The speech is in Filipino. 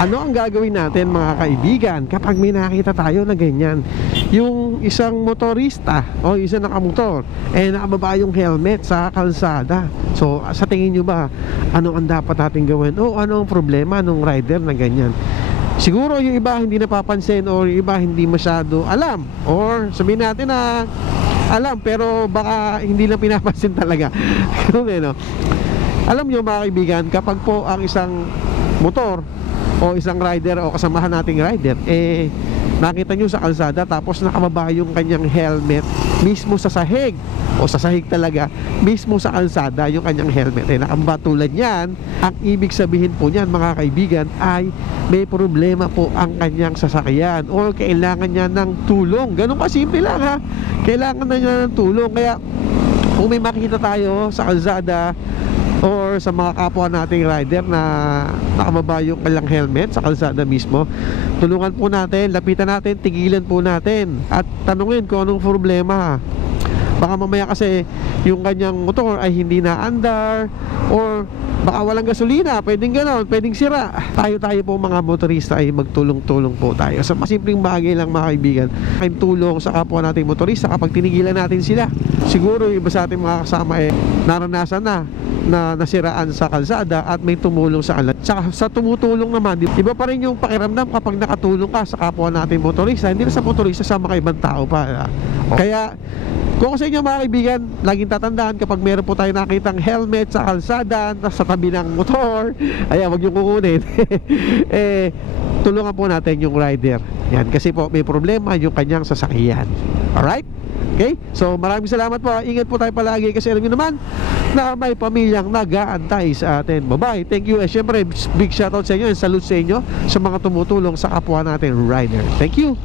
Ano ang gagawin natin mga kaibigan kapag may nakita tayo na ganyan? Yung isang motorista o isang nakamotor nakababa yung helmet sa kalsada. So sa tingin nyo ba, ano ang dapat natin gawin? O ano ang problema ng rider na ganyan? Siguro yung iba hindi napapansin, or yung iba hindi masyado alam, or sabihin natin na alam pero baka hindi lang pinapansin talaga. No? Alam nyo mga kaibigan, kapag po ang isang motor o isang rider o kasamahan nating rider nakita nyo sa kalsada tapos nakababa yung kanyang helmet mismo sa sahig, o sa sahig talaga, mismo sa kalsada yung kanyang helmet nakababa tulad yan, ang ibig sabihin po niyan mga kaibigan ay may problema po ang kanyang sasakyan o kailangan niya ng tulong. Ganun kasimple lang ha, kailangan na niya ng tulong. Kaya kung may makita tayo sa kalsada or sa mga kapwa nating rider na nakababa yung kanyang helmet sa kalsada mismo, tulungan po natin, lapitan natin, tigilan po natin at tanungin kung anong problema. Baka mamaya kasi yung kanyang motor ay hindi na andar, or baka walang gasolina, pwedeng ganon, pwedeng sira. Tayo po mga motorista ay magtulong-tulong po tayo sa masimpleng bagay lang mga kaibigan. Kain tulong sa kapwa nating motorista kapag tinigilan natin sila. Siguro yung iba sa ating mga kasama naranasan na nasiraan sa kalsada at may tumulong sa kanila. Saka sa tumutulong naman, iba pa rin yung pakiramdam kapag nakatulong ka sa kapwa nating motorista, hindi na sa motorista, sa mga ibang tao pa. Kaya kung sa inyo mga kaibigan, laging tatandaan kapag meron po tayo nakitang helmet sa kalsada, sa tabi ng motor, wag yung kukunin. Tulungan po natin yung rider. Yan, kasi po may problema yung kanyang sasakyan. Alright? Okay? So maraming salamat po. Ingat po tayo palagi kasi alam nyo naman na may pamilyang nag-aantay sa atin. Bye-bye. Thank you. Syempre, big shoutout sa inyo and salute sa inyo sa mga tumutulong sa kapwa natin rider. Thank you.